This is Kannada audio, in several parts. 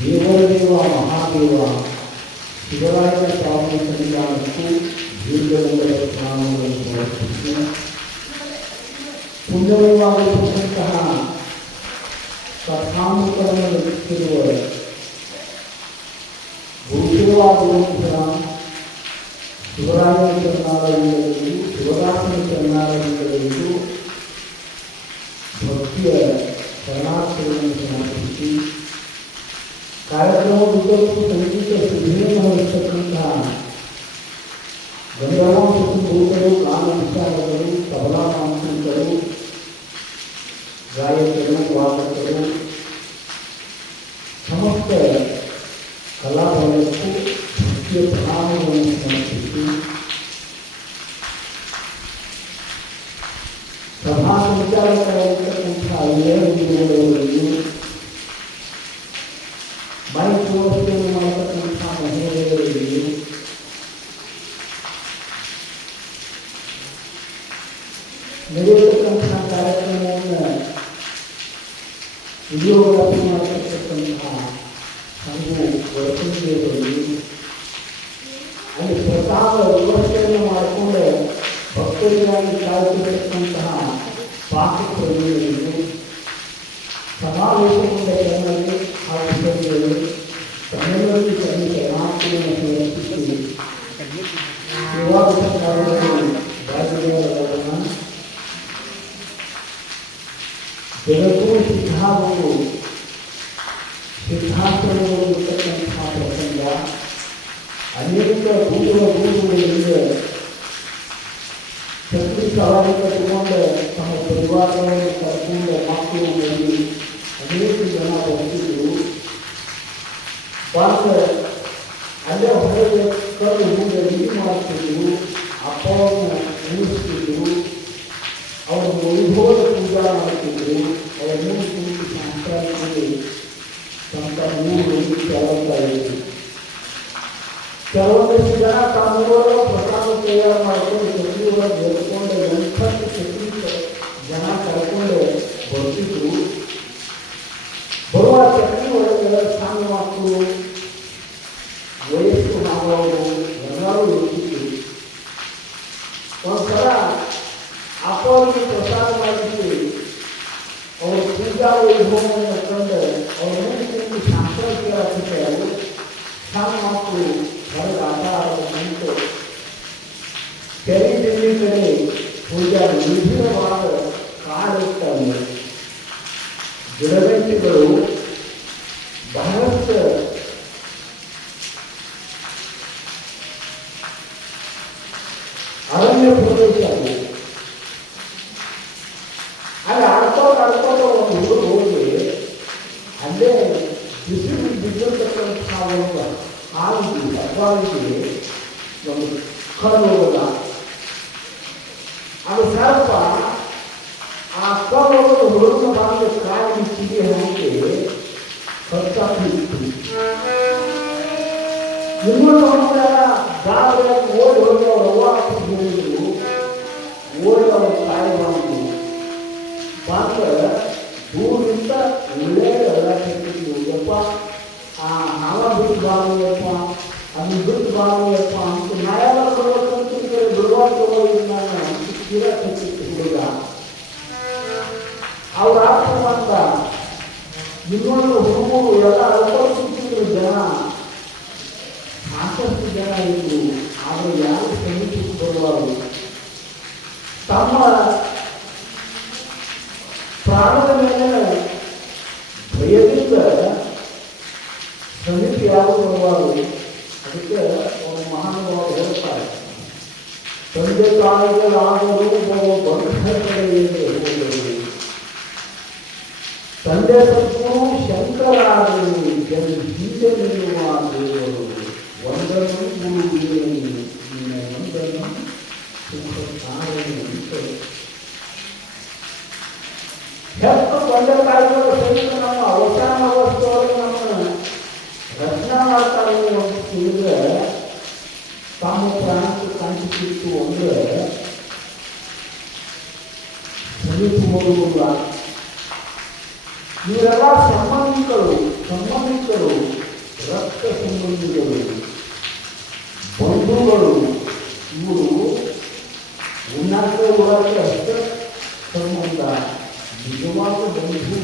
ದೇವದೇವ ಮಹಾದೇವ ಶಿವರಾಯನ ಪಾವನ ಸನ್ನಿಧಾನಕ್ಕೂ ದೀರ್ಘದಂಡದ ಸ್ನಾನವನ್ನು ಸಮರ್ಪಿಸಿ ಪುಣ್ಯವಾಗಿರತಕ್ಕಂತಹ ಕಥಾಮೃತವನ್ನು ರಚಿಸಿರುವ ಗುರುದೇವಾಗುವಂತಹ ಶಿವರಾಯನ ಚರಣಾಲಯಗಳಲ್ಲಿ ಶಿವದಾಸನ ಚರಣಾಲಯಗಳಲ್ಲಿ ಭಕ್ತಿಯ ಶರಣಾರ್ಥಿಗಳನ್ನು ಸಮರ್ಪಿಸಿ ಕಾರ್ಯಕ್ರಮದುದ್ದಕ್ಕೂ ಸಂಗೀತ ಸುಧೀರನ್ನು ವಹಿಸತಕ್ಕಂತಹ ಗಂಧರ್ವಾಂಶರು ಗಾನ ವಿಚಾರಗಳು ತಬಲಾ ಮಾಂತ್ರಿಕರು ಗಾಯಕರು ವಾದಕರು ಸಮಸ್ತ ಕಲಾಭವನಕ್ಕೂ ಭಕ್ತಿಯ ಪ್ರಣಾಮಗಳನ್ನು ಸಮರ್ಪಿಸಿ ಸಭಾ ಸಂಚಾಲಕರಾಗಿರ್ತಕ್ಕಂತಹ ಎಲ್ಲರಿಗೂ ಮೈಕ್ ವ್ಯವಸ್ಥೆಯನ್ನು ಮಾಡತಕ್ಕಂತಹ ಮಹಿಳೆಯರಿಗೆ ನಡೆಯತಕ್ಕಂತಹ ಕಾರ್ಯಕ್ರಮವನ್ನು ವಿಡಿಯೋಗ್ರಾಫಿ ಮಾಡತಕ್ಕಂತಹ ಸಂಘ ವರಸಂಖ್ಯೆಯಲ್ಲಿ ಅಲ್ಲಿ ಪ್ರಸಾದ ವ್ಯವಸ್ಥೆಯನ್ನು ಮಾಡಿಕೊಂಡು ಭಕ್ತರಿಗಾಗಿ ಕಾಯ್ದಿರತಕ್ಕಂತಹ ಪಾಕಪ್ರವೀಣರಿಗೆ ಸಮಾವೇಶಗೊಂಡ ಜನರಿಗೆ ಹಾಗೂ ಜನರು ತಮ್ಮೆಲ್ಲರಿಗೂ ತಮ್ಮ ಶರಣಾರ್ಥಿಯನ್ನು ಸಮರ್ಪಿಸಿ ಸೇವಾ ಕಾರ್ಯದಲ್ಲಿ ಭಾಗಿಯಾದವರನ್ನು ಜಗತ್ತೂ ಸಿದ್ಧಾಂತವು ಸಿದ್ಧಾಂತವಾಗಿರತಕ್ಕಂತಹ ಪ್ರಸಂಗ ಅನೇಕ ಗೂಡುಗಳಿಂದ ಶಕ್ತಿ ಸವಾರಿ ಕಟ್ಟಿಕೊಂಡು ತಮ್ಮ ಪರಿವಾರಗಳನ್ನು ಕರ್ಕೊಂಡು ಮಕ್ಕಳು ಬಂದು ಅನೇಕ ಜನ ಬಂದಿದ್ದರು. ಬಂದು ಅಲ್ಲೇ ಹೊರಗೆ ಕಲ್ಲು ಮುಂದೆ ಇದು ಮಾಡ್ತಿದ್ರು, ಅಪ್ಪವನ್ನು ಉಳಿಸ್ತಿದ್ರು, ಅವರು ವೈಭವದ ಪೂಜಾ ಮಾಡ್ತಿದ್ರು. ಅವರನ್ನು ಕುರಿತು ಸಂಸ್ಕಾರಕ್ಕೆ ಸ್ವಂತ ಊರು ಕೆಲವೊಂದ ಇತ್ತು. ಕೆಲವೊಂದಿಷ್ಟು ಜನ ತಮ್ಮೂರ ಪ್ರಸಾದ ತಯಾರು ಮಾಡಿಕೊಂಡು ಚಕ್ರಿಯೊಳಗೆ ಬೆಳ್ಕೊಂಡು 80 ಚಕ್ರಿ ಜನ ಕರ್ಕೊಂಡು ಬರ್ತಿದ್ರು. ಬರುವ ಚಕ್ರಿ ಒಳಗೆ ಸಣ್ಣ ಮಕ್ಕಳು ವಯಸ್ಸು ಮಾಡುವವರು ಎಲ್ಲರೂ ಇರ್ತಿದ್ರು. ಒಂದ್ಸಲ ಅಪ್ಪವ್ರಿಗೆ ಪ್ರಸಾದ ಮಾಡಿಸಿ ಅವರು ಪೂಜಾ ವೈಭವವನ್ನು ಕಂಡು ಅವ್ರನ್ನ ಕುರಿತು ಶಾಸ್ತ್ರ ಕೇಳಾಕಿದ್ದಾರೆ. ಸಣ್ಣ ಮಕ್ಕಳು ಹೊರಗೆ ಆಟ ಆಡೋದು ನಿಂತು ಕೆರೆ ಕಡೆ ಪೂಜಾ ವಿಭಿನ್ನವಾದ ಕಾಡು ಗಿಡಗಂಟಿಗಳು ಬಹಳಷ್ಟು ಅರಣ್ಯ ಪ್ರದೇಶ ಅದು. ಅಲ್ಲಿ ಆಡ್ಕೊಂಡು ಒಂದು ಹುಡುಗ ಹೋಗಿ ಅಲ್ಲೇ ಬಿಸಿಲು ಬಿದ್ದಿರ್ತಕ್ಕಂಥ ಒಂದು ಹಾವಿಗೆ ಸರ್ವಾವಿಗೆ ಒಂದು ಕಲ್ಲು ಹೋಗಲ್ಲ. ಅದು ಸ್ವಲ್ಪ ಆ ಕಲ್ಲು ಹುಡುಗನ ಬಾಗಿಲು ಕಾಯಿ ಕಿಡಿ ಹಾಕಿ ಕಚ್ಚಾಕಿತ್ತು. ಇನ್ನೊಂದು ಹುಡುಗ ಗಾಳಿಯಾಗಿ ಓಡಿ ಹೋಗಿ ಅವ್ರ ಅವ್ವ ಹೇಳಿದ್ರು, ಓಡಿ ಅವ್ರ ತಾಯಿ ಬಂದು ದೂರದಿಂದ ಒಳ್ಳೆ ಎಲ್ಲ ಕೆಟ್ಟಿದ್ರು. ಯಪ್ಪ ಆ ಹಾವ ಬಿಟ್ಟು ಬಾರಪ್ಪ, ಅದನ್ನು ಬಿಟ್ಟು ಬಾರಪ್ಪ ಅಂತ ನಾಯೆಲ್ಲ ಬರ್ಬೇಕಂತ ಬಿಡುವಾಗ ನಾನು ತೀರ ಕಟ್ಟಿತ್ತು ಹುಡುಗ. ಅವ್ರ ಆಟ ಅಂತ ಇನ್ನೊಂದು ಹುಡುಗರು ಎಲ್ಲ ಅಲ್ಪಟ್ಟಿದ್ರು ಜನ, ಸಾಕಷ್ಟು ಜನ ಇದ್ರು. ಆದರೆ ಯಾರು ಸಮೀಪಕ್ಕೆ ಬರುವರು ತಮ್ಮ ಪ್ರಾಣದ ಮೇಲೆ ಭಯದಿಂದ ಸಮೀಪ ಯಾರು ಬರುವರು. ಅದಕ್ಕೆ ಒಂದು ಮಹಾನುಭಾವರು ಹೇಳ್ತಾರೆ, ತಂದೆ ತಾಯಿಗಳಾದರೂ ಬಂಧಗಳಿದೆ, ತಂದೆ ಸತ್ತು ಶಂಕರಾದರು ಹಿಂದೆ ನಿಲ್ಲುವ ದೇವರು, ಒಂದನ್ನು ಗುರುವಿಗೆ ಒಂದನ್ನು ಹೆತ್ತು ತಂದೆ ತಾಯಿಗಳ ಸಹಿತ ನಮ್ಮ ಅವಸಾನ ವಸ್ತುವಾಗಿ ನಮ್ಮನ್ನು ರಚನಾ ಮಾಡ್ತಾರೆ ಅಂತ ತಿಳಿದ್ರೆ ತಮ್ಮ ಪ್ರಾಣಕ್ಕೆ ಕಾಣಿಸಿತ್ತು ಅಂದರೆ ಸಮೀಪ ಹೋಗುವುದಿಲ್ಲ. ಇವರೆಲ್ಲ ಸಂಬಂಧಿಕರು ರಕ್ತ ಸಂಬಂಧಿಗಳು, ಬಂಧುಗಳು. ಇವರು ಉನ್ನತ ಒಳಗೆ ಅಷ್ಟ ಸಂಬಂಧ. ನಿಜವಾದ ಬಂಧು,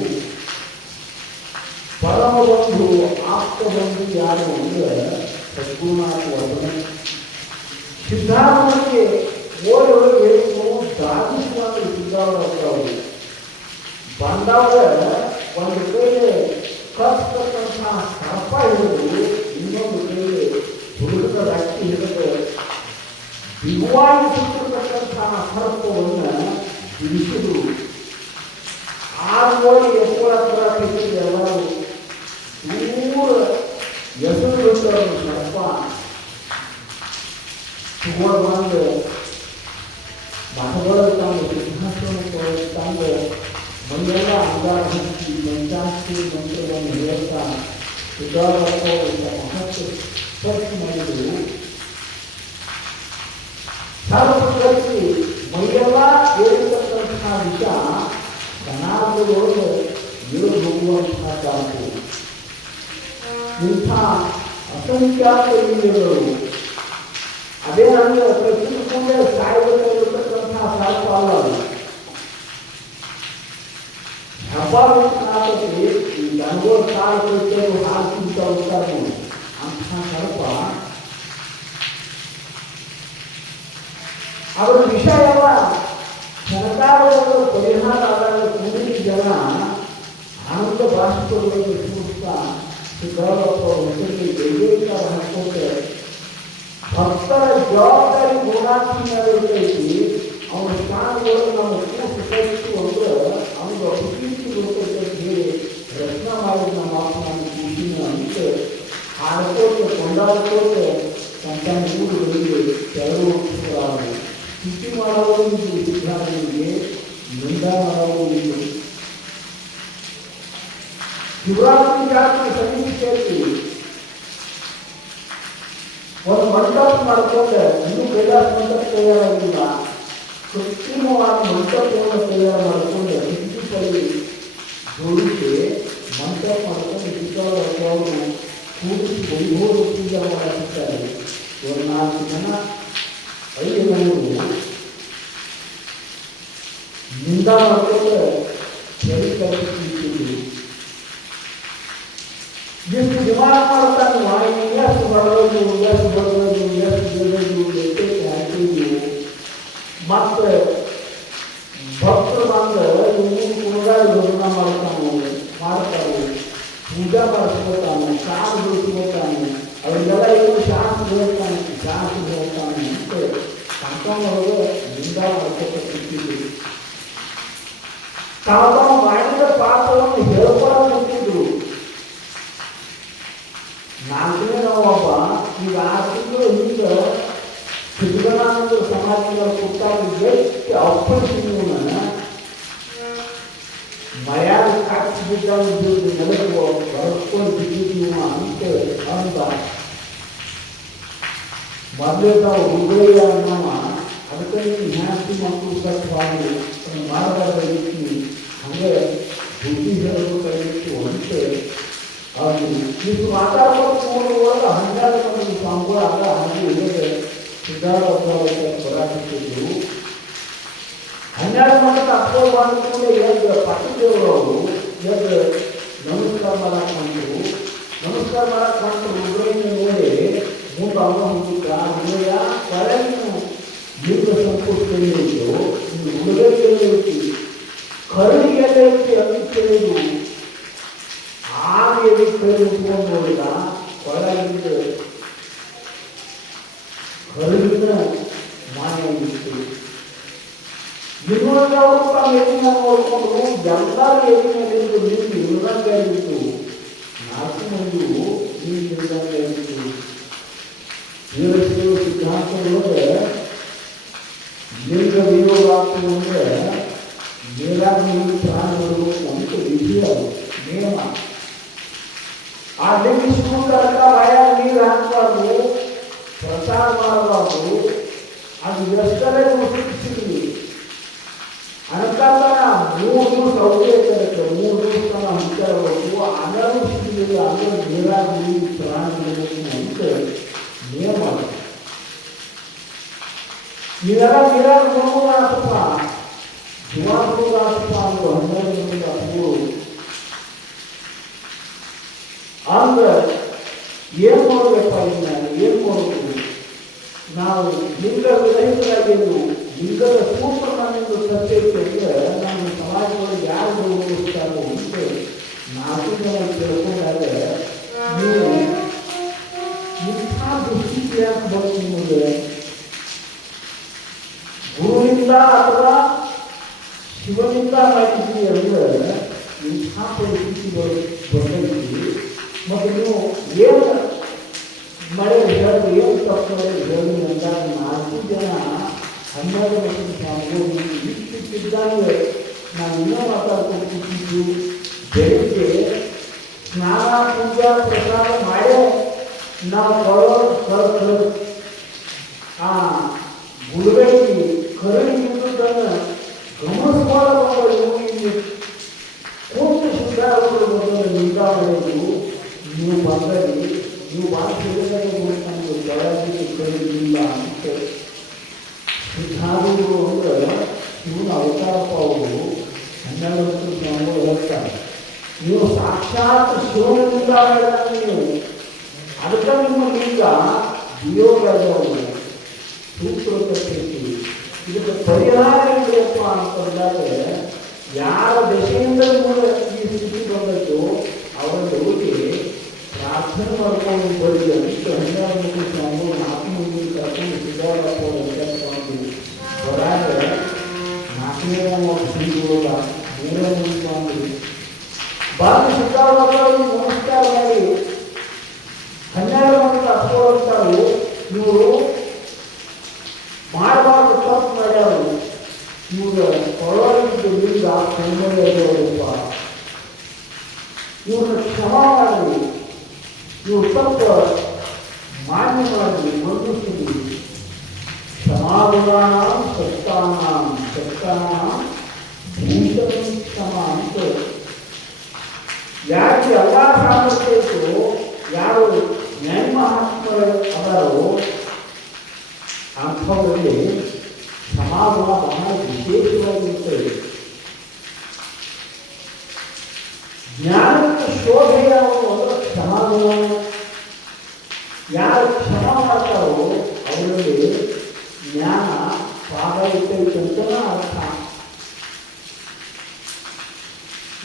ಪರಮ ಬಂಧು, ಆಪ್ತ ಬಂಧು ಯಾರು ಅಂದರೆ ಸದ್ಗುರುನಾಥ ವರ್ಧನೆ. ಸಿದ್ಧಾರ್ಥನಿಗೆ ಓಡಿ ಒಳಗೆ ಹೇಳಿದ್ರು, ಸಾಧಿಸುವಾಗ ಸಿದ್ಧಾರ್ಥ ಬಂದವಾಗ ಒಂದು ಕೈಗೆ ಕಷ್ಟಂತಹ ಸರ್ಪ ಹಿಡಿದು, ಇನ್ನೊಂದು ಕೈಗೆ ಹುಡುಗದ ರಕ್ಕಿ ಹಿಡಿದು ಬಿಗುವಾಗಿ ಸುತ್ತಿರ್ತಕ್ಕಂತಹ ಸರ್ಪವನ್ನು ಬಿಡಿಸಿದ್ರು. ಆ ನೋಡಿ ಎಪ್ಪುರ ಎಲ್ಲರೂ ದೂರ ಹೆಸರು ಬಿಟ್ಟರು. ಸರ್ಪ ತಗೊಂಡು ಬಂದು ಮಠದೊಳಗೆ ತಂದು ಸಿಂಹಾಸನಕ್ಕೆ ತಂದು ಮನೆಯೆಲ್ಲ ಅಂಗಾರ ಹಚ್ಚಿ ಮಂಚಾಸ್ತಿ ಮಂತ್ರವನ್ನು ಹೇಳ್ತಾ ಸಿದ್ಧಾರ್ಥ ಮಹತ್ವ ಸ್ಪರ್ಶ ಮಾಡಿದ್ರು. ಸರ್ಪ ಕಲಿಸಿ ಮೈಯೆಲ್ಲ ಏರಿರ್ತಕ್ಕಂತಹ ವಿಷ ಕನಾದೊಳಗೆ ಇಳಿದು ಹೋಗುವಂತಹ ಜಾತಿ. ಇಂಥ ಅಸಂಖ್ಯಾತ ಇಂದ್ರಿಯಗಳು ಅದೇ ಅಂದರೆ ಪ್ರತಿಕೊಂಡೇ ಸಾಯಬೇಕಾಗಿರ್ತಕ್ಕಂತಹ ಸರ್ಪ ಅಲ್ಲ. ಅದು ಹಬ್ಬ ಈ ಗಂಗೋರ್ ಕಾಲು ಹಾಲು ತಿಂತ ಹೋಗ್ತಾರೆ ಅಂತಹ ಸರ್ಪ. ಅವರ ವಿಷಯ ಎಲ್ಲ ಸರ್ಕಾರದ ಪರಿಹಾರ ಆದಾಗ ಕೂಡಿದ ಜನ ಆನಂದ ಭಾಷೆಗಳಿಗೆ ಸೂಕ್ತ ಸಿದ್ಧಾರಪ್ಪ ಹೆಸರಿಗೆ ಜೈವಿಕಾರ ಹಾಕೊಂಡ್ರೆ ಭಕ್ತರ ಜವಾಬ್ದಾರಿ ಗುಣಾತ್ಮಕೈತಿ. ಅವನ ಸ್ಥಾನಗಳು ನಾವು ಕೂಡಿಸಬೇಕು ಅಂದ್ರೆ ಅವನು ಅಭಿವೃದ್ಧಿ ಗೊತ್ತೈತಿ. ರಚನಾ ಮಾಡಿದ ನಮ್ಮ ಮಾತನಾಡಿ ಕೂಡಿನ ಅಂತ ಹಾಡ್ಕೋತೆ ಕೊಂಡಾಡ್ಕೋತೆ ತನ್ನ ಊರುಗಳಿಗೆ ಕೆಲವು ಸ್ಥಿತಿ ಮಾಡೋದು ಸಿದ್ಧಾರ್ಥನಿಗೆ ನಿಂದ ಮಾಡೋದು. ಶಿವರಾತ್ರಿ ಜಾತ್ರೆ ಸಮೀಪಿಸಿ ಒಂದು ಮಂಟಪ ಮಾಡ್ಕೊಂಡೆ, ಇನ್ನೂ ಕೈಲಾಸ ಮಂಟಪ ತಯಾರಾಗಿಲ್ಲ. ಕೃತ್ರಿಮವಾದ ಮಂಟಪವನ್ನು ತಯಾರು ಮಾಡಿಕೊಂಡೆ ಹಿಂದಿನಲ್ಲಿ ಜೋಡಿಸಿ ಮಂಟಪ ಮಾಡ್ಕೊಂಡು ಸಿದ್ಧಾರ್ಥವರು ಕೂಡಿಸಿ ವೈಭವ ಪೂಜೆ ಮಾಡುತ್ತಾರೆ. ಒಂದು 4 ಜನ 5 ಜನರು ನಿಂದ ಮಾಡಿಕೊಂಡ್ರೆ ಸರಿ ಕಲ್ಪಿಸಿದ್ದೀವಿ. ಎಷ್ಟು ದಿಮಾಗ ಮಾಡ್ತಾನೆ, ಎಷ್ಟು ಬರೋದು ಎಷ್ಟು ಬರೋದು ಎಷ್ಟು ಬೆಳೆದು ಎಷ್ಟೇ ಹಾಕಿದ್ವು. ಮತ್ತು ಭಕ್ತರು ಬಂದು ಇನ್ನು ಕುಣಗಾಡಿ ಭಜನ ಮಾಡ್ತಾನೆ. ಪೂಜಾ ಮಾಡಿಸ್ಕೊತಾನೆ, ಕಾಲು ಬಿಡಿಸ್ಕೊತಾನೆ, ಅವರಿಗೆಲ್ಲ ಏನು ಶಾಸ್ತ್ರ ಹೇಳ್ತಾನೆ, ಶಾಸ್ತ್ರ ಹೇಳ್ತಾನೆ ಅಂತ ಸಂತನೊಳಗೆ ನಿಂದ ಮಾಡ್ಕೊತಿದ್ವಿ. ತಾವು ಮಾಡಿದ ಪಾಪವನ್ನು ಹೇಳ್ಕೊಳಕ್ಕಿದ್ರು. ನಾಲ್ಕನೇ ನಾವೊಬ್ಬ ಈಗ 6 ತಿಂಗಳು ಹಿಂದೆ ಸಿದ್ಧಗಣಾನಂದ ಸಮಾಜದ ಕೂತಾಗ ಎಷ್ಟು ಅಪ್ಪಳಿಸಿದ ಮರ್ಯಾದ ಕಾಣಿಸ್ಬಿಟ್ಟ ನೆಲಕ್ಕೆ ಬರ್ಕೊಂಡು ಬಿದ್ದಿದ್ದೀವ ಅಂತ ಅಂದ. ಮೊದಲೇ ನಾವು ಹೃದಯ ಅನ್ನವ ಅದಕ್ಕೆ ನೀನು ಹ್ಯಾಸಿ ಮಕ್ಕಳು ಕಟ್ ಮಾಡಿ ಮಾಡಬಾರ್ದ ರೀತಿ ಹಂಗೆ ಬುದ್ಧಿ ಹೇಳಬೇಕಾಗಿತ್ತು ಅಂತ ಅದು ಇದು ಮಾತಾಡ್ಕೊಂಡು ನೋಡುವಾಗ 12 ಮಂದಿ ಸ್ವಾಮಿಗಳು ಆಗ ಹಾಗೆ ಇಲ್ಲದೆ ಸಿದ್ಧಾರ್ಥ ಬರಾಕಿಟ್ಟಿದ್ರು. 12 ಮಂದಿ ಅಪ್ಪ ಮಾಡಿಕೊಂಡು ಎದ್ದು ಪಟ್ಟದೇವರು ಅವರು ಎದ್ದು ನಮಸ್ಕಾರ ಮಾಡಕ್ಕೆ ಬಂದರು. ನಮಸ್ಕಾರ ಮಾಡಕ್ಕೆ ಬಂದು ಹೃದಯನ ನೋಡಿ ಮುಂದೆ ಅವ ಹೋಗಿದ್ದ ಹೃದಯ ಕರೆಯನ್ನು ಲಿಂಗ ಸಂಪೂರ್ಣ ಇತ್ತು, ಹುಡುಗರಿಗೆ ಕರುಣಿಗೆಲ್ಲ ಇತ್ತು ಅಂತ ಕೇಳಿದ್ರು. ಆಮೇಲೆ ಕೈ ನೋಡಿದ ಒಳಗಿದ್ದ ಕರುಳಿನ ಮಾಯಾಗಿತ್ತು. ಇನ್ನೊಂದು ಅವರು ತಮ್ಮ ಎಲ್ಲಿನ ನೋಡಿಕೊಂಡು ಎಲ್ಲರೂ ಎಲ್ಲಿನಲ್ಲಿದ್ದು ನಿಂತು ಇಳಿದಂಗಾಗಿತ್ತು. 4 ಮಂದಿಯು ಇಳಿದಂಗಾಗಿತ್ತು. ವೀರಶೈವ ಸಿದ್ಧಾಂತದೊಳಗೆ ಲಿಂಗ ವಿಯೋಗ ಆಗ್ತದೆ ಅಂದರೆ ನೀರಾಗ ನೀರು ಪ್ರಾಣ ಬರಬೇಕು ಅಂತ ವಿಧಿ ಅದು ನಿಯಮ. ಆ ಲಿಂಗ ಶಿವಕರ್ಕ ಭಯ ನೀರು ಹಾಕಬಾರ್ದು, ಪ್ರಚಾರ ಮಾಡಬಾರ್ದು. ಅದು ಎಷ್ಟರೇ ಮುಗಿಸಿದ್ವಿ ಅನಂತರ 3 ದಿವಸ ಅವಧಿ ಇರುತ್ತೆ. 3 ದಿವಸ ನಾವು ಹಂಚಬೇಕು. ಅದನ್ನು ಸಿಗಲಿಲ್ಲ ಅಂದರೆ ನೀರಾಗ ನೀರು ಪ್ರಾಣ ಬರಬೇಕು ಅಂತ ನಿಯಮ. ನೀವೆಲ್ಲ ನೀರಾಗ ನೋಡುವ ಅಥವಾ ಜೀವಾತ್ಮಕ ಅಥವಾ ಒಂದು 12 ಮಂದಿ ಅಪ್ಪು ಅಂದ್ರೆ ಏನು ಮಾಡಬೇಕಪ್ಪ? ಇನ್ನು ಏನು ಮಾಡಬೇಕು? ನಾವು ಲಿಂಗ ವಿರಹಿತರಾಗಿದ್ದು ಲಿಂಗದ ಸೂತ್ರ ನಮ್ಮಿಂದ ಸತ್ಯ ಅಂದರೆ ನಮ್ಮ ಸಮಾಜದೊಳಗೆ ಯಾರು ಗೌರವಿಸ್ತಾರೋ ಅಂತ 4 ಜನ ತಿಳ್ಕೊಂಡಾಗ ನೀವು ಇಂಥ ದುಸ್ಥಿತಿ ಯಾಕೆ ಬಂತು ನಿಮಗೆ? ಗುರುವಿಂದ ಅಥವಾ ಶಿವನಿಂದ ಮಾಡಿದ್ದೀವಿ ಅಂದರೆ ಇಂಥ ಪರಿಸ್ಥಿತಿಗಳು ಬಂದೈತಿ. ಮತ್ತು ನೀವು ಏನು ಮಳೆ ಹೇಳಿ ಏನು ತಪ್ಪು ಹೇಳಿ ಅಂದಾಗ 4 ಜನ 12 ವರ್ಷದ ಸ್ವಾಮಿಗಳು ಇಷ್ಟಿದ್ದಂಗೆ ನಾವು ಇನ್ನೂ ಮಾತಾಡ್ಕೊತಿದ್ದು. ಬೆಳಿಗ್ಗೆ ಸ್ನಾನ ಪೂಜಾ ಪ್ರಸಾದ ಮಾಡೇ ನಾವು ಆ ಗುರುಗಳಿಗೆ ಕರುಣಿದ್ದನ್ನು ಗಮನಿಸ್ಕೊಳ್ಳಬಹುದು. ಕೂತು ಶುದ್ಧಾರಗಳು ಬಂದರೆ ನಿಂದ ಮಾಡೋದು ನೀವು ಬಂದಲ್ಲಿ ನೀವು ಬಾಕಿದಾಗ ನಮಗೆ ಬೆಳಗ್ಗೆ ಕರುಣಿಲ್ಲ ಅಂತ ಸಿದ್ಧಾರ್ಥಗಳು ಅಂದರೆ ಇವನು ಅವತಾರಪ್ಪ. ಅವರು 12 ವರ್ಷದ ಸ್ವಾಮಿಗಳು ಹೇಳ್ತಾರೆ, ನೀವು ಸಾಕ್ಷಾತ್ ಶಿವನಿಂದ ನೀವು ಅದಕ್ಕೆ ನಿಮ್ಮ ಲಿಂಗ ವಿಯೋಗ ಸೂತ್ರ ಕಟ್ಟಿರ್ತೀವಿ. ಇದಕ್ಕೆ ಪರಿಹಾರ ಇದೆಯಪ್ಪ ಅಂತಂದಾಗ ಯಾರ ದಶೆಯಿಂದ ಈ ಸ್ಥಿತಿ ಬಂದದ್ದು ಅವರಲ್ಲಿ ಹೋಗಿ ಪ್ರಾರ್ಥನೆ ಮಾಡ್ಕೊಂಡು ಬರೀ ಅಂತ 12 ಸ್ವಾಮಿಗಳು 4 ಮಂದಿ ಕರ್ಕೊಂಡು ಸಿದ್ಧಾರಪ್ಪ ತಗೊಂಡು ಹೊರಾಗ 4ನೇ ಶ್ರೀಗಳ 3ನೇ ಮಂದಿ ಸ್ವಾಮಿ ಬಾಗಿ ಸಿದ್ಧಾರಪ್ಪ ನಮಸ್ಕಾರ ಮಾಡಿ 12 ಮಂದಿ ಅಪ್ಪಿರ್ತಾರೆ. ಇವರು ಮಾಡಬಾರ್ದು ತಪ್ಪು ಮಾಡ್ಯಾರು, ಇವರು ಹೊರಗಿದ್ದು ಲಿಂಗ ಕಣ್ಮರೆಯಪ್ಪ, ಇವ್ರನ್ನ ಕ್ಷಮ ಮಾಡಿ, ಇವ್ರು ತಪ್ಪು ಮಾನ್ಯ ಮಾಡಿ ಮನ್ನಿಸಿದ್ವಿ. ಕ್ಷಮಾಗುಣ ಸತ್ತಾನ ಭೂಷಣ ಕ್ಷಮ ಅಂತ ಯಾಕೆ ಎಲ್ಲ ಸಾಮರ್ಥ್ಯ ಇತ್ತು. ಯಾರು ನ್ಯಾಯ ಮಹಾತ್ಮರು ಅದಾರೋ ಅಂಥವರಲ್ಲಿ ಕ್ಷಮಾಗುಣ ಬಹಳ ವಿಶೇಷವಾಗಿರುತ್ತದೆ. ಜ್ಞಾನಕ್ಕೆ ಶೋಭೆ ಯಾವುದು ಕ್ಷಮಾಗುಣ. ಯಾರು ಕ್ಷಮ ಮಾಡ್ತಾರೋ ಅವರಲ್ಲಿ ಜ್ಞಾನ ಪಾದ ಇಟ್ಟೈತೆ ಅಂತಲೇ ಅರ್ಥ.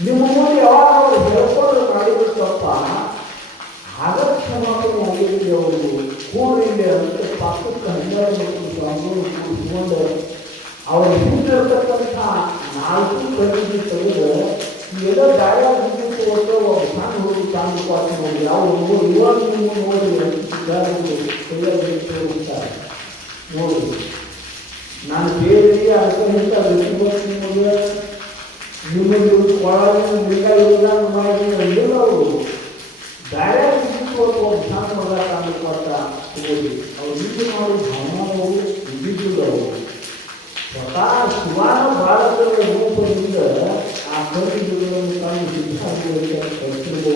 ನಿಮ್ಮ ಮುಂದೆ ಯಾವಾಗ ಅವರು ಹೇಳ್ಕೊಂಡು ಮಾಡಿ ಮಾಡಿರುತ್ತಪ್ಪ ಆಗ ಕ್ಷಮಾಪಣೆ ಆಗಿರಲಿ. ಅವರು ಕೂಡಿಲ್ಲ ಅಂತ ಪಕ್ಕಕ್ಕೆ 12 ಮಕ್ಕಳು ಸ್ವಾಮಿಗಳು ಕೂಡಿಸ್ಕೊಂಡು ಅವ್ರ ಹಿಂದಿರ್ತಕ್ಕಂಥ 4 ಕಣ್ಣಿಗೆ ತೆಗೆದು ಏನೋ ಗಾಯ ಮುಗಿದು ಹೋದ್ರೆ ಒಬ್ಬ ಸಣ್ಣ ಹುಡುಗ ತಾಂಡು ಪಾಠ ನೋಡಿ ಅವರು ಇವಾಗ ನೀವು ನೋಡಿ ಹೋಗ್ತಾರೆ ನೋಡಿ. ನಾನು ಬೇರೆ ಅದಕ್ಕಿಂತ ವ್ಯಕ್ತಿಗತ ನಿಮಗೆ ಒಳಗೆ ಬೇಕಾಗಿಲ್ಲ ಮಾಡಿ ಅಂದಿಲ್ಲ. ಅವರು ಗಾಯ ಮುಗಿದು ಒಬ್ಬ ಸಣ್ಣ ಮಗ ತಾಂಡು ಪಾಠ ತಗೋರಿ ಅವ್ರು ಹಿಂದೆ ಮಾಡಿ ಭಾವನವರು ಇದ್ದಿದ್ದಿಲ್ಲ. ಅವರು ಸ್ವತಃ ಶಿವಾನ ಬಾಲಕರ ರೂಪದಿಂದ ಆ ಕಲಿಗಳನ್ನು ತಾನು ಸಿದ್ಧಾಂತಬಹುದು.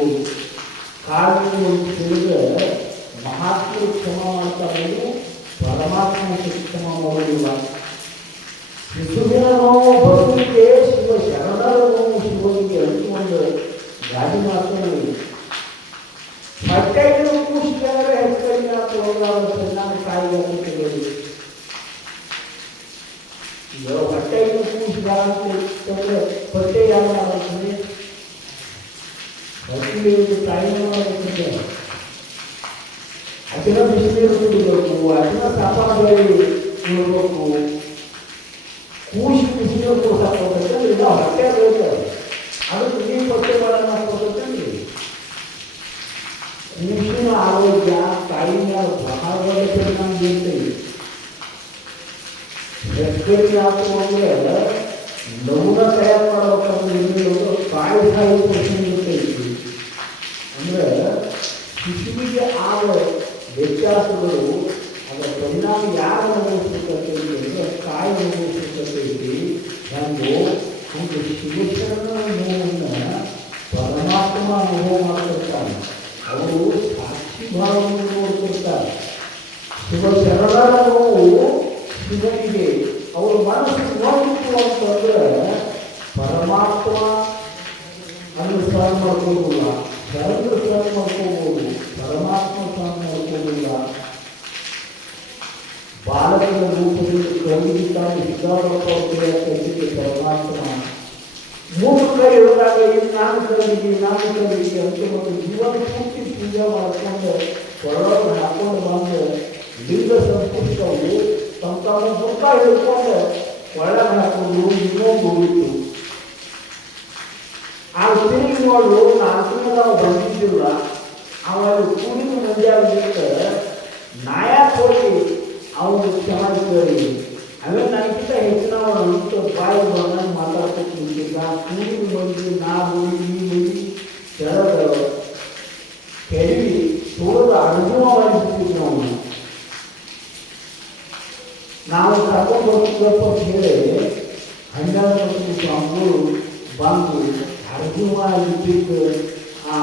ಕಾರಣಗಳು ತಿಳಿದ ಮಹಾತ್ಮರು ಕ್ಷಮ ಮಾಡ್ತಾರೆ, ಪರಮಾತ್ಮ ಕ್ಷಮ ಮಾಡುವುದಿಲ್ಲ. ಶಿಶುವಿನ ನೋವು ಬದುಕಿಗೆ ಶಿವ ಶರಣರ ನೋವು ಶಿವನಿಗೆ ಅಂಟುಕೊಂಡು ಗಾಡಿ ಮಾತನಾಡಿ ಹೊಟ್ಟೆಗೆ ಕೂಸಿದರೆ ಹೆಸರಿನ ತೋಗಾಗುತ್ತೆ. ನಾನು ಕಾಯಿಲೆ ಹೊಟ್ಟೆಗೆ ಕೂಸಿದಾಗಂತಂದ್ರೆ ಹೊಟ್ಟೆ ಯಾವ ಆಗುತ್ತದೆ, ಹೊಟ್ಟೆಗೆ ತಾಯಿನೂ ಆಗುತ್ತದೆ. ಅದನ್ನ ಬಿಸಿನೀರು ಕುಡಿಬೇಕು, ಅದನ್ನ ಸಾಪಾಡಿ ನೋಡ್ಬೇಕು. ಕೂಸಿ ಬಿಸಿನೀರು ಕೂಸಾಕೋಬೇಕಂದ್ರೆ ಇಲ್ಲ ಹೊಟ್ಟೆ ಬೇಕು. ಅದಕ್ಕೆ ನೀರು ಹೊಟ್ಟೆ ಬಳನ ಹಾಕೋಬೇಕಂದ್ರಿ. ಕೂಸಿನ ಆರೋಗ್ಯ ತಾಯಿನ ಬಹಳ ಪರಿಣಾಮ ಬೀರ್ತದೆ. ಹೆಸರಿಗೆ ಹಾಕು ಅಂದರೆ ಲಘುನ ತಯಾರು ಮಾಡಬೇಕಂದ್ರೆ ಕಾಯಿ ಸಾಯಿ ಪರ್ಸೆಂಟ್ ಇರ್ತೈತಿ. ಅಂದರೆ ಶಿಶುವಿಗೆ ಆದ ವ್ಯತ್ಯಾಸಗಳು ಅದರ ಪರಿಣಾಮ ಯಾರು ಅನುಭವಿಸತೈತಿ ಅಂದರೆ ಕಾಯಿ ಅನುಭವಿಸತೈತಿ. ಒಂದು ಶಿವಶರಣ ನೋವನ್ನು ಪರಮಾತ್ಮ ಅನುಭವ ಮಾಡ್ತಿರ್ತಾನೆ. ಅವರು ಸಾಕ್ಷಿ ಭಾವವನ್ನು ನೋಡ್ತಿರ್ತಾರೆ. ಶಿವಶರಣರ ನೋವು ಶಿವನಿಗೆ ಅವ್ರ ಮನಸ್ಸು ನೋಡಿತ್ತು ಅಂತಂದ್ರೆ ಪರಮಾತ್ಮ ಅನುಸಾರ ಮಾಡ್ಕೋದಿಲ್ಲ, ಶರಣರು ಸಹ ಮಾಡ್ಕೋಬಹುದು, ಪರಮಾತ್ಮ ಸಹ ಮಾಡ್ಕೋದಿಲ್ಲ. ಬಾಲಕನ ರೂಪದಲ್ಲಿ ಕವಿತಾಗಿ ಸಿದ್ಧಾರ್ಥಕ್ಕೆ ಪರಮಾತ್ಮ 3 ಕೈ ಹೇಳಿದಾಗ ಇಲ್ಲಿ ನಾನು ಕಲಿಗೆ ಅಂತ ಒಂದು ಜೀವನ ಪೂರ್ತಿ ಪೂಜೆ ಮಾಡ್ಕೊಂಡು ಹೊರಗೆ ಹಾಕೊಂಡು ಬಂದು ಲಿಂಗ ಸಂಪುಷ್ಟವು ತಮ್ಮ ದುಃಖ ಹಿಡ್ಕೊಂಡು ಒಳಗೆ ಹಾಕೊಂಡು ಇನ್ನೊಂದು ಹೋಗಿತ್ತು. ಆ ತಿರುಗಿ ನೋಡು 4 ನಾವು ಬಂದಿದ್ದಿಲ್ಲ. ಅವಾಗ ಕೂಡಿನ ಮಂದಿ ಆಗಿರುತ್ತೆ ನಾಯಕ್ ಹೋಗಿ ಅವನು ಕ್ಷಮ ಕೇಳಿ ಅವೇ ನನಗಿಂತ ಹೆಚ್ಚಿನ ಅಂತ ಬಾಯಿ ಬಂದಾಗ ಮಾತಾಡ್ಕೊಂಡು ನಿಂತಿದ್ದ. ಕೂಡಿನ ಮಂದಿ ನಾವು ಈ ಮಂದಿ ಕೆಡವಿ ತೋರದ ಅನುಭವವಾಗಿರ್ತಿದ್ವಿ. ನಾವು ಕರ್ಕೊಂಡು ಹೋಗ್ತಿದ್ದಪ್ಪ ಅಂತ ಹೇಳಿ 12 ಸ್ವಾಮಿಗಳು ಬಂದು ಅರ್ಜುನಾಗಿದ್ದು ಆ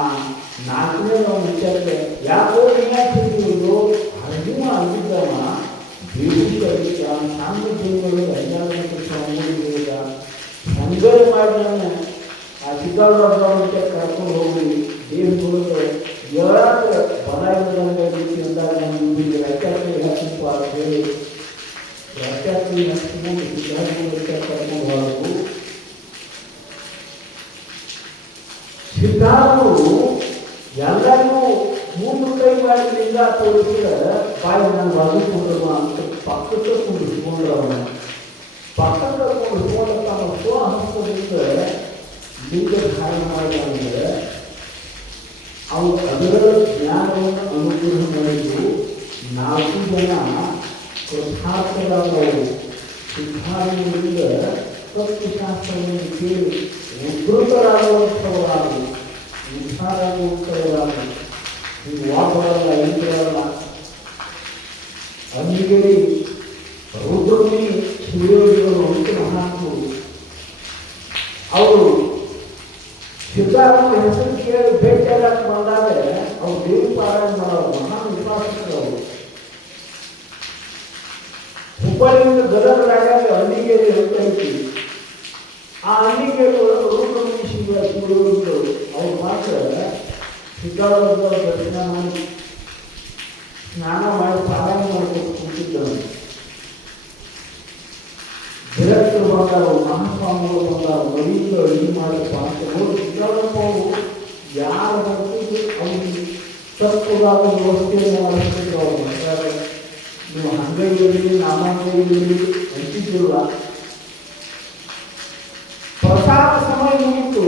4ನೇ ನಾವು ವಿಚಾರಕ್ಕೆ ಯಾಕೋ ಏನಾಗ್ತಿದ್ದು ಅರ್ಜುನ ಆಗಿದ್ದವ ದೇವರಿಗೆ ಶಾಂತ ದೇವಗಳು 12 ಸ್ವಾಮಿಗಳು ಹೇಳಿದ ಸಂಗಯ ಮಾಡಿ ಆ ಸಿದ್ಧಾರ್ಥ ಕರ್ಕೊಂಡು ಹೋಗಿ ದೇವಗಳಿಗೆ ಏಳಾದ್ರೆ ಬಲ ಇದ್ದಂಗೆ ಅಂದಾಗ ನಮಗೆ ವ್ಯತ್ಯಾಸ ಹಾಕಿಪ್ಪ ಅಂತ ಹೇಳಿ ವ್ಯಾಖ್ಯಾತಿ ಕರ್ಕೊಂಡು ಹೋಗಬೇಕು. ಸಿದ್ಧಾರ್ಥರು ಎಲ್ಲರಿಗೂ 3 ಕೈ ಮಾಡಿ ಲಿಂಗ ತೋರಿಸಿದ್ರೆ ಬಾಯಿ ನಾನು ಬದುಕುಂಡ್ರು ಅಂತ ಪಕ್ಕಕ್ಕೆ ಕುಂಡಿಸ್ಕೊಂಡ್ರು. ಅವನ ಪಕ್ಕಕ್ಕೆ ಕುಂಡಿಸ್ಕೊಂಡ ತಾನು ಸ್ವಹಸ್ತದಿಂದ ಲಿಂಗ ಧಾರಣ ಮಾಡಿದ್ರೆ ಅವು ಅದರ ಜ್ಞಾನವನ್ನು ಅನುಗ್ರಹ ಮಾಡಿದ್ದು 4 ಜನ ಕೃತಾರ್ಥರಾದವರು. ಸಿದ್ಧಾರ್ಥದಿಂದ ತತ್ವಶಾಸ್ತ್ರವನ್ನು ಕೇಳಿ ಉದ್ಧತರಾಗುವಂಥವರಾಗಿ ಉದ್ಧಾರಾಗುವಂಥವರಾಗಿ ನೀವು ವಾಪರಲ್ಲ ಇಂದ್ರಲ್ಲ ಅಂಗಿಗೇರಿ ರುದ್ರಮಿ ಸೂರ್ಯೋಗಿಗಳು ಅಂತ ಮಹಾತ್ಮರು. ಅವರು ಸಿದ್ಧಾರ್ಥನ ಹೆಸರು ಕೇಳಿ ಭೇಟಿಯಾಗಕ್ಕೆ ಬಂದಾಗ ಅವ್ರು ದೇವಿ ಪಾರಾಯಣ ಮಾಡೋರು ಮಹಾನ್ ಉಪಾಸಕರು. ಅವರು ಹುಬ್ಬಳ್ಳಿಯಿಂದ ಗದಗರಾಗ ಅಂದಿಗೇರಿ ಅಂತ ಐತಿ. ಆ ಅಂದಿಗೇರಿ ಒಳಗೆ ರುದ್ರಮಿ ಸೂರ್ಯೋಗಿಗಳು ಅವ್ರು ಮಾತ್ರ ಸಿದ್ಧಾರ್ಥ ದರ್ಶನ ಮಾಡಿ ಸ್ನಾನ ಮಾಡಿ ಪಾರಾಯಣ ಮಾಡ್ಕೊಂಡು ಕೂತಿದ್ದರು. ಡೈರೆಕ್ಟರ್ ಬಂದಾರು, ಮಹಾಸ್ವಾಮಿಗಳು ಬಂದಾರು, ಮಡಿಯಿಂದ ಅಡುಗೆ ಮಾಡಪ್ಪ ಅಂತ ನೋಡಿ ಸಿದ್ಧಾರಪ್ಪ ಅವರು ಯಾರು ಹಾಕುವುದಾದ ವ್ಯವಸ್ಥೆಯನ್ನು ಮಾಡಿಸ್ತಿದ್ರು ಅವರು. ನೀವು ಹಂಗೈಯಲ್ಲಿ ನಾಮಂಗೈಯಲ್ಲಿ ಹಂಚಿದ್ದಿಲ್ಲ. ಪ್ರಸಾದ ಸಮಯ ಮುಗಿತು.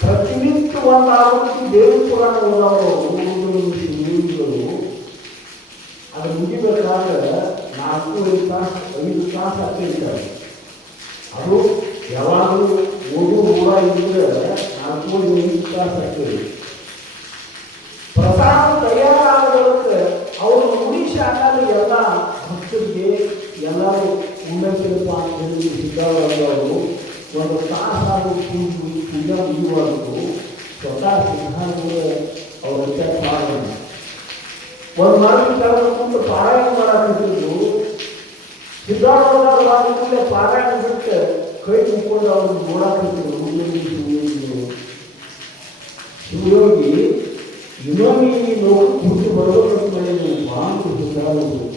ಪ್ರತಿನಿತ್ಯ ಒಂದು ಆವೃತ್ತಿ ದೇವಿ ಪುರಾಣ ಓದವರು ಅದು ಮುಗಿಬೇಕಾದ್ರೆ 4-5 ತಾಸು ಹಾಕಿರ್ತಾರೆ. ಅದು ಯಾವಾಗಲೂ ಓದು ಇದ್ರೆ 4-5 ತಾಸು ಹಾಕಿರಿ. ಪ್ರಸಾದ ತಯಾರಾಗೋದಕ್ಕೆ ಅವರು ಮುಗಿಸಿ ಆದಾಗ ಎಲ್ಲ ಭಕ್ತರಿಗೆ ಎಲ್ಲರೂ ಉನ್ನತಿರಪ್ಪ ಅಂತ ಹೇಳಿ ಸಿದ್ಧವಾದವರು ಒಂದು ತಾಸಾಗ ಪೂಜೆ ಮುಗಿಯುವವರೆಗೂ ಸ್ವತಃ ಸಿದ್ಧಾಂತಗಳು ಅವರ ಪಾರಾಯಣ ಒಂದು ಮಾರ್ಗ ಕಳೆದುಕೊಂಡು ಪಾರಾಯಣ ಮಾಡಾಕಿದ್ರು. ಸಿದ್ಧಾಂತವಾದ ಪಾರಾಯಣ ಬಿಟ್ಟು ಕೈ ಮುಕ್ಕೊಂಡು ಅವ್ರನ್ನ ನೋಡಾಕಿದ್ರು. ಶಿವಯೋಗಿ ಇನ್ನೊಮ್ಮೆ ಈ ಲೋಕ ಹುಟ್ಟಿ ಬರೋದಕ್ಕೆ ಮೇಲೆ ಬಾಂಧು ಸಿದ್ಧಾಂತಗಳು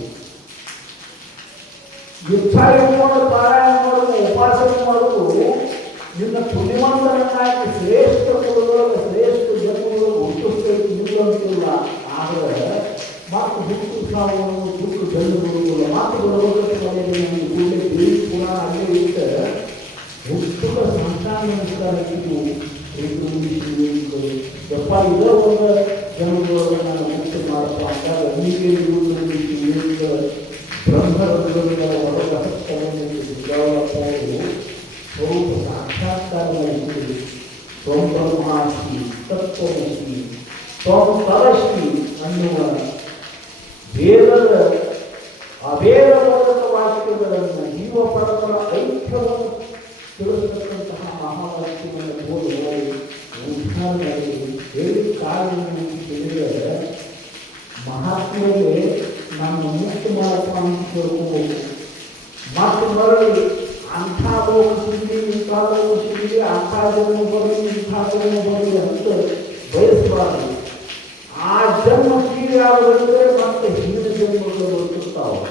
ಯುದ್ಧ ಇಟ್ಕೊಂಡು ಪಾರಾಯಣ ಮಾಡೋದು, ಉಪಾಸನೆ ಮಾಡೋದು ನಿನ್ನ ಪುಣ್ಯವಂತನನ್ನಾಗಿ ಶ್ರೇಷ್ಠ ಕುಲದೊಳಗೆ ಶ್ರೇಷ್ಠ ಜನ್ಮಗಳು ಹುಟ್ಟಿಸ್ಬೇಕು ನೀವು ಅಂತಿಲ್ಲ. ಆದರೆ ಮಾತು ಹುಟ್ಟು ಸಾವನ್ನು ದುಃಖ ಜನ್ಮ ಬರುವುದಿಲ್ಲ. ಮಾತು ಬರೋದಕ್ಕೆ ಮನೆಯಲ್ಲಿ ನಮಗೆ ಕೂಡಲೇ ದೇವಿ ಪುರಾಣ ಅಲ್ಲೇ ಇಟ್ಟರೆ ಹುಟ್ಟುವ ಸಂತಾನ ನಮಸ್ಕಾರ ನೀವು ಯಪ್ಪ ಇದೋ ಒಂದು ಜನ್ಮದೊಳಗೆ ನಾನು ಮುಕ್ತಿ ಮಾಡಪ್ಪ ಅಂದಾಗ ಅಲ್ಲಿಗೆ ಬ್ರಹ್ಮರಂಗಗಳ ಹೊರಗಹಸ್ತವನ್ನು ಸ್ವರೂಪ ಸಾಕ್ಷಾತ್ಕಾರ ಮಾಡಿದ್ದೀರಿ. ತ್ವಂ ಬ್ರಹ್ಮಾಸ್ಮಿ ತತ್ವಮಸ್ಮಿ ತ್ವಂ ತದಸ್ಮಿ ಅನ್ನುವ ವೇದದ ಅವೇದವಾದ ವಾಕ್ಯಗಳನ್ನು ಜೀವ ಪರಮರ ಐಕ್ಯವನ್ನು ತಿಳಿಸತಕ್ಕಂತಹ ಮಹಾವಾಕ್ಯವನ್ನು ಬೋಧನೆ ಉದಾಹರಣೆ ಹೇಳಿ ಕಾರಣವನ್ನು ತಿಳಿದರೆ ಮಹಾತ್ಮೆಗೆ ನಮ್ಮ ಮುಕ್ತಿ ಮಾಡಪ್ಪ ಅಂತ ತಿಳ್ಕೋಬೇಕು. ಮತ್ತು ಮರಳಿ ಅಂಥ ಲೋಕ ಸಿಗಲಿ, ಇಂಥ ಲೋಕ ಸಿಗಲಿ, ಅಂಥ ಜನ್ಮ ಬರಲಿ, ಇಂಥ ಜನ್ಮ ಬರಲಿ ಅಂತ ಬಯಸಬಾರದು. ಆ ಜನ್ಮ ತೀರಾದರೆ ಮತ್ತೆ ಹಿಂದಿನ ಜನ್ಮಗಳು ಬರ್ತಿರ್ತಾವೆ.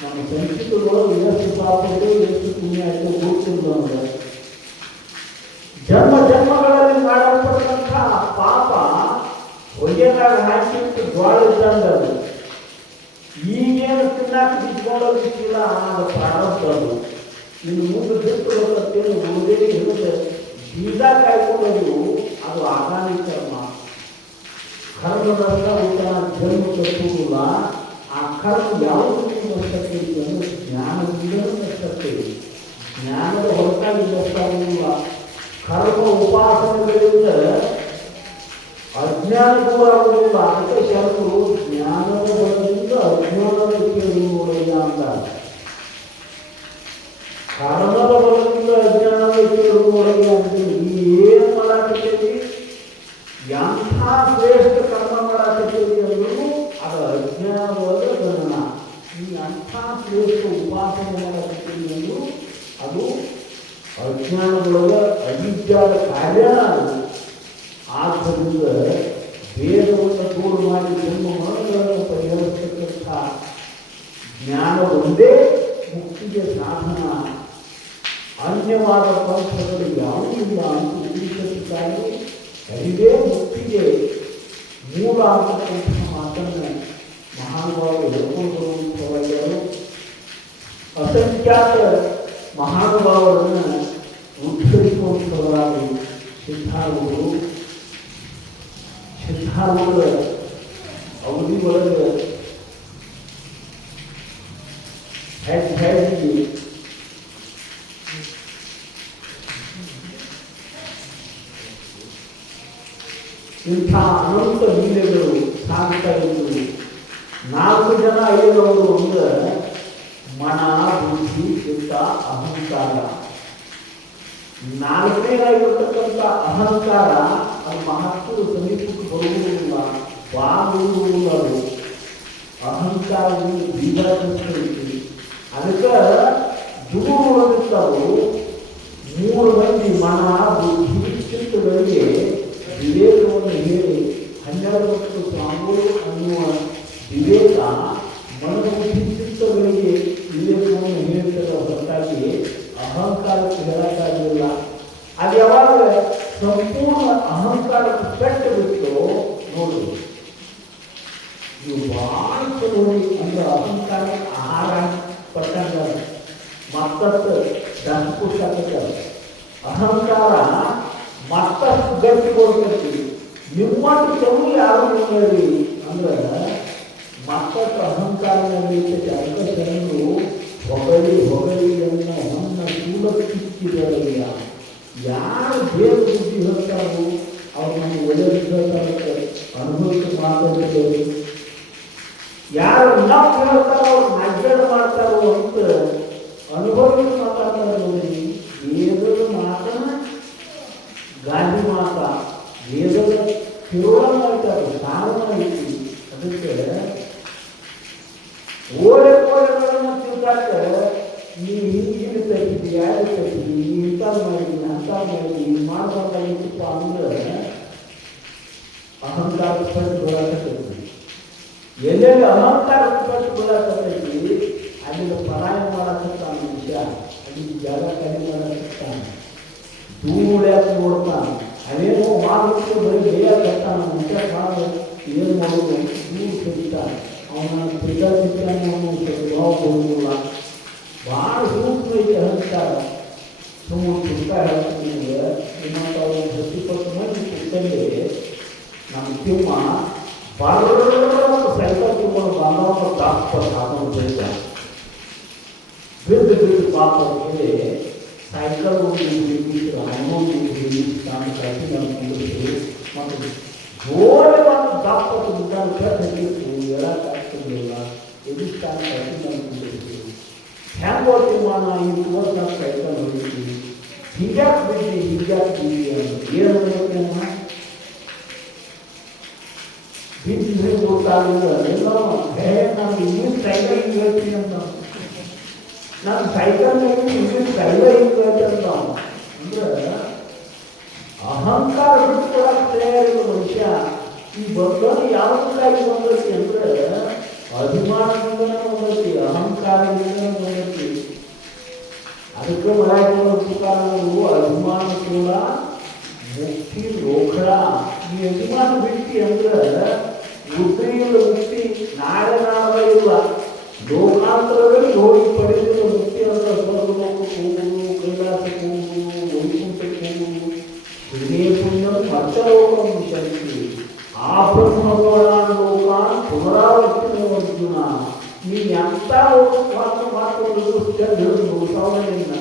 ನಮ್ಮ ಸಂಚಿತದೊಳಗೆ ಎಷ್ಟು ಪಾಪಗಳು ಎಷ್ಟು ಪುಣ್ಯ ಆಯಿತು ಗೊತ್ತಿಲ್ಲ. ಅಂದರೆ ಜನ್ಮ ಜನ್ಮಗಳಲ್ಲಿ ಮಾಡಲ್ಪಟ್ಟಂಥ ಪಾಪ ಹೊಗೆನಾಗ ಹಾಕಿಟ್ಟು ಜ್ವಾಳ ಇದ್ದಂಗೆ ಅದು. ಈಗೇನು ತಿನ್ನಾಕ ಬಿಟ್ಕೊಳ್ಳೋದಿಕ್ಕಿಲ್ಲ ಅನ್ನೋದು ಪ್ರಾರಂಭ. ಅದು ಇನ್ನು ಮುಂದೆ ಬಿಟ್ಟು ಬರ್ತೇನೆ ಓದೇ ಇರುತ್ತೆ. ಬೀಜ ಕಾಯ್ಕೊಳ್ಳೋದು ಅದು ಆಗಾಮಿ ಕರ್ಮ. ಕರ್ಮದ ಊಟ ಜನ್ಮ ಕಟ್ಟುವುದಿಲ್ಲ. ಆ ಕರ್ಮ ಯಾವುದು ನಷ್ಟಕ್ಕೆ ಅಂದರೆ ಜ್ಞಾನದಿಂದ ನಷ್ಟಕ್ಕೆ. ಜ್ಞಾನದ ಹೊರತಾಗಿ ನಷ್ಟ ಆಗುವುದಿಲ್ಲ. ಕರ್ಮ ಉಪಾಸನೆಗಳಿಂದ ಅಜ್ಞಾನ ದೂರ ಆಗುವುದಿಲ್ಲ. ಅದಕ್ಕೆ ಶರಣರು ಜ್ಞಾನದ ಬಲದಿಂದ ಅಜ್ಞಾನದ ಕೇಳುವುದಿಲ್ಲ ಅಂತ. ಕರ್ಮದ ಬಲದಿಂದ ಅಜ್ಞಾನದ ಕೇಳುವುದಿಲ್ಲ ಅಂತೀವಿ. ಏನು ಮಾಡಾಕತ್ತೇವಿ, ಎಂಥ ಶ್ರೇಷ್ಠ ಕರ್ಮ ಮಾಡಾಕತ್ತೇವಿ ಅಂದ್ರೂ ಅದು ಅಜ್ಞಾನದೊಳಗೆ ಗಮನ. ಈ ಅಂಥ ಶ್ರೇಷ್ಠ ಉಪಾಸನೆ ಮಾಡಾಕತ್ತೇವಿ ಅಂದ್ರೂ ಅದು ಅಜ್ಞಾನದೊಳಗೆ ಅವಿದ್ಯಾದ ಕಾರ್ಯನ ಅದು. ಆದ್ದರಿಂದ ವೇದವನ್ನು ದೂರ ಮಾಡಿ ಜನ್ಮ ಮರಣಗಳನ್ನು ಪರಿಹರಿಸತಕ್ಕಂಥ ಜ್ಞಾನ ಒಂದೇ ಮುಕ್ತಿಗೆ ಸಾಧನ. ಅನ್ಯವಾದ ಪಂಥಗಳು ಯಾವುದಿಲ್ಲ ಅಂತ ತಿಳಿಸುತ್ತಾಗಿ ಅರಿವೇ ಮುಕ್ತಿಗೆ ಮೂಲ ಆಗತಕ್ಕಂತಹ ಮಾತನ್ನು ಮಹಾನುಭಾವರು ಹೇಳ್ಕೊಂಡು ಬರುವಂಥವರು. ಅಸಂಖ್ಯಾತ ಮಹಾನುಭಾವರನ್ನು ಉದ್ಧರಿಸುವಂಥವರಾಗಿ ಸಿದ್ಧಾರೂಢರು. ಸಿದ್ಧಾರೂಢರ ಅವಧಿ ಒಳಗೆ ಹೆಚ್ಚಾಗಿ ಇಂಥ ಅನಂತ ಲೀಲೆಗಳು ಸಾಗ್ತಾ ಇದ್ದವು. 4 ಜನ ಐದವರು ಅಂದರೆ ಮನ, ಬುದ್ಧಿ, ಚಿತ್ತ, ಅಹಂಕಾರ. 4ನೇದಾಗಿರ್ತಕ್ಕಂಥ ಅಹಂಕಾರ ಅದು ಮಹತ್ವದ ಸಮೀಪಕ್ಕೆ ಬರುವುದಿಲ್ಲ, ಬಾಗುವುದಿಲ್ಲ. ಅದು ಅಹಂಕಾರದಿಂದ ಬೀಜಾಗ್ರಸ್ತೈತಿ. ಅದಕ್ಕೆ ದೂರವಿರ್ತಾವು 3 ಮಂದಿ ಮನ, ಬುದ್ಧಿ, ಚಿತ್ತಗಳಿಗೆ ವಿವೇಕವನ್ನು ಹೇಳಿ 12 ವರ್ಷದ ಸ್ವಾಮಿಗಳು ಅನ್ನುವ ವಿವೇಕ ಮನಬುದ್ಧಿ ಚಿತ್ತಗಳಿಗೆ ವಿವೇಕವನ್ನು ಹೇಳ್ತಾರೆ ಹೊರತಾಗಿ ಅಹಂಕಾರಕ್ಕೆ ಹೇಳಕ್ಕಾಗಲಿಲ್ಲ. ಅದು ಯಾವಾಗ ಸಂಪೂರ್ಣ ಅಹಂಕಾರಕ್ಕೆ ಪೆಟ್ಟು ಬಿಟ್ಟು ನೋಡಿ ಇವು ಭಾಳ ಚಲೋ ಅಂದ್ರೆ ಅಹಂಕಾರ ಆಹಾರ ಪಟ್ಟಂಗ ಮತ್ತಷ್ಟು ದಸಪುಷ ಅಹಂಕಾರ ಮತ್ತಷ್ಟು ಗಟ್ಟಿ ಕೊಡ್ತೈತಿ. ನಿಮ್ಮಟ್ಟು ಚಲೋ ಯಾರು ಹೇಳಿ ಅಂದ್ರೆ ಮತ್ತಷ್ಟು ಅಹಂಕಾರದಲ್ಲಿ ಜನರು ಹೊಗಳಿ ಹೊಗಳಿ ಅನ್ನೋ ನನ್ನ ಶೂಲ ಕಿಕ್ಕಿದರಲ್ಲ. ಯಾರು ಬೇರೆ ಬುದ್ಧಿ ಹೇಳ್ತಾರೋ ಅವ್ರು ನಮಗೆ ಒಳ್ಳೆಯ ಹೇಳ್ತಾರೆ, ಅನುಭವಿಸಿ ಮಾತಾಡ್ತಾರೆ. ಯಾರು ನಾವು ಹೇಳ್ತಾರೋ ಅವ್ರು ನಗ್ಗಡ ಮಾಡ್ತಾರೋ ಅಂತ ಅನುಭವಿಸಿ ಮಾತಾಡ್ತಾರೆ. ನೋಡಿ, ವೇದದ ಮಾತನ್ನ ಗಾಂಧಿ ಮಾತ ವೇದದ ಕೇವಲ ಮಾಡ್ತಾರೆ, ಕಾರಣ ಐತಿ. ಅದಕ್ಕೆ ಓಡೆ ಓಡೆಗಳನ್ನು ತಿಂದಾಕ ನೀವು ಹಿಂಗೆ ತೆಗಿದ್ರಿ, ಯಾರು ತೆಗಿದ್ರಿ, ನೀವು ಇಂಥ ಮಾಡಿದ್ರಿ, ಅಂಥ ಮಾಡಿದ್ರಿ, ಇದು ಮಾಡಬೇಕಾಗಿತ್ತಪ್ಪ ಅಂದ್ರೆ ಅಹಂಕಾರ ಪಟ್ಟು ಬರಾಕತ್ತೈತಿ. ಎಲ್ಲೆಲ್ಲಿ ಅಹಂಕಾರ ಪಟ್ಟು ಬರಾಕತ್ತೈತಿ ಅಲ್ಲಿಂದ ಪರಾಯ ಮಾಡಕತ್ತಾನ ಮನುಷ್ಯ, ಅಲ್ಲಿ ಜಾಗ ಕಡಿಮೆ ಮಾಡಕತ್ತಾನ, ಧೂಳ್ಯಾಕ ನೋಡ್ತಾನೆ. ಅವೇನೋ ಮಾಡೋಕ್ಕೆ ಬರೀ ಬೇಯಾಕತ್ತಾನ ಮನುಷ್ಯ. ಕಾಲ ಏನು ಮಾಡೋದು ದೂರು ತೆಗಿತಾನೆ. ಅವನ ಪಿತಾನೆ ಸ್ವಭಾವ ಕೊಡುವುದಿಲ್ಲ. ಭಾಳ ಸೂಕ್ಷ್ಮ ಐತೆ ಅಹಂಕಾರ. ಸುಮ್ಮನೆ ಪುಸ್ತಕ ಹೇಳ್ತೀನಿ ನಿಮಗೆ. ಇನ್ನೊಂದು ಅವ್ರು 10-20 ಮಂದಿ ಪುಸ್ತಕದಲ್ಲಿ ನಮ್ಮ ತಿಮ್ಮ ಸೈಕಲ್ ತಿಮ್ಮನ್ನು ಬಾಂಧವ ದಾಪ ಸಾಧನ ಬೆಳೆದ ಬಿದ್ದು ಪಾಪ ಮೇಲೆ ಸೈಕಲ್ ನಾನು ಕಟ್ಟಿ ನಾನು ಕುಂದಿರ್ತೀವಿ ಮತ್ತು ಜೋರೆ ಒಂದು ದಾಪ ಮುದ್ದಾನು ಕಟ್ಟಿತ್ತು, ಹೇಳಕ್ಕಾಗ್ತಿರ್ಲಿಲ್ಲ. ಎದುಷ್ಟಾನ ಕಟ್ಟಿ ನಾನು ಕುಂದಿರ್ತೀವಿ. ಹೆಂಗೆ ತಿಮ್ಮ ಈ ತೋರ್ಸ್ ನಾನು ಸೈಕಲ್ ಹೊಡಿತೀವಿ, ಹೀಗ್ಯಾಕೆ ಬಿಡ್ರಿ ಹೀಗ್ಯಾಕೆ ಬಿಡ್ರಿ ಅಂತ ಏನು ಹೇಳ್ತೇನೆ. ಬಿದ್ದು ಗೊತ್ತಾಗಲಿಲ್ಲ ಎಲ್ಲ ನಾನು ಇಂಗ್ಲೀಷ್ ಸೈಕಲ್ ಹಿಂಗೆ ಹೇಳ್ತೀನಿ ಅಂತ, ನಾನು ಸೈಕಲ್ ಇಂಗ್ಲೀಷ್ ಸೈಕಲ್ ಹಿಂಗೆ ಹೇಳ್ತಂತ. ಅಂದ್ರೆ ಅಹಂಕಾರ ಬಿಟ್ಕೊಡಕ್ಕೆ ತಯಾರಿಲ್ಲ ಮನುಷ್ಯ. ಈ ಬಂಧನ ಯಾವುದಕ್ಕಾಗಿ ಬಂದೈತಿ ಅಂದ್ರೆ ಅಭಿಮಾನದಿಂದನೇ ಬಂದೈತಿ, ಅಹಂಕಾರದಿಂದನೇ ಬಂದೈತಿ. ಅದಕ್ಕೆ ಮರಾಠಿಗಳ ತುಕಾರರು ಅಭಿಮಾನ ಕೂಡ ಮುಕ್ತಿ ರೋಖಡ. ಈ ಅಭಿಮಾನ ಬಿಟ್ಟಿ ಅಂದ್ರೆ ಉದ್ರಿಯಿಂದ ಮುಕ್ತಿ ನಾಳೆ ನಾಡ ಇಲ್ಲ. ಲೋಕಾಂತರದಲ್ಲಿ ಹೋಗಿ ಪಡೆದಿರುವ ಮುಕ್ತಿ ಅಂದ್ರೆ ಸ್ವರ್ಗಲೋಕಕ್ಕೆ ಹೋಗುವುದು, ಕೈಲಾಸಕ್ಕೆ ಹೋಗುವುದು, ವೈಕುಂಠಕ್ಕೆ ಹೋಗುವುದು, ಪುಣ್ಯ ಪುಣ್ಯ ಮಚ್ಚಲೋಕ ಶಕ್ತಿ ಆ ಬ್ರಹ್ಮವಾದ ಲೋಕ ಪುನರಾವರ್ತನೆ ಅರ್ಜುನ. ನೀನು ಎಂಥ ಲೋಕಕ್ಕೆ ಮಾಡ್ಕೊಂಡು ಸಾವಿರದಿಂದ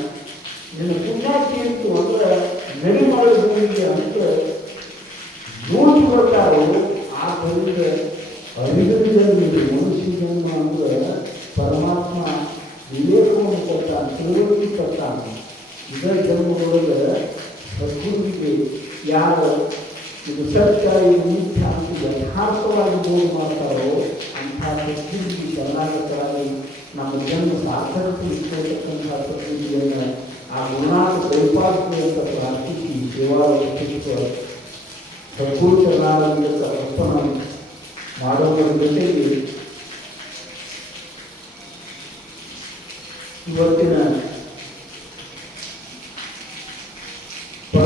ನಿನ್ನ ಪುಣ್ಯಾಕಿ ಇತ್ತು ಅಂದ್ರೆ ನಡಿ ಮಾಡೋದಿಗೆ ಅಂತ ನೋಡಿ ಬರ್ತಾರೋ ಆ ಕಲಿಗೆ ಅರಿವಿನಲ್ಲಿ ಮನುಷ್ಯ ಜನ್ಮ ಅಂದ್ರೆ ಪರಮಾತ್ಮ ವಿವೇಕವನ್ನು ಕೊಡ್ತಾನೆ, ತಿಳುವಳಿಕೆ ಕೊಡ್ತಾನೆ. ಇದರ ಜನ್ಮದೊಳಗೆ ಸದ್ಗುರುವಿಗೆ ಯಾರು ಇದು ಸತ್ಯ ಇದು ಮಿಥ್ಯ ಅಂತ ಯಥಾರ್ಥವಾಗಿ ಬೋಧನೆ ಮಾಡ್ತಾರೋ ಅಂಥ ಸದ್ಗುರುವಿಗೆ ಶರಣಾಗತರಾಗಿ ನಮ್ಮ ಜನ್ಮ ಸಾರ್ಥಕತೆ ಇಷ್ಟತಕ್ಕಂಥ ಸದ್ಗುರುವಿಯನ್ನು ಆ ಗುಣಾಥ ದೈವಾತ್ಮೆ ಅಂತ ಪ್ರಾರ್ಥಿಸಿ ಸೇವಾ ಸದ್ಗುರು ಶರಣಾಗತಿಯಂತ ಅರ್ಪಣ ಮಾಡೋದರ ಜೊತೆಗೆ ಇವತ್ತಿನ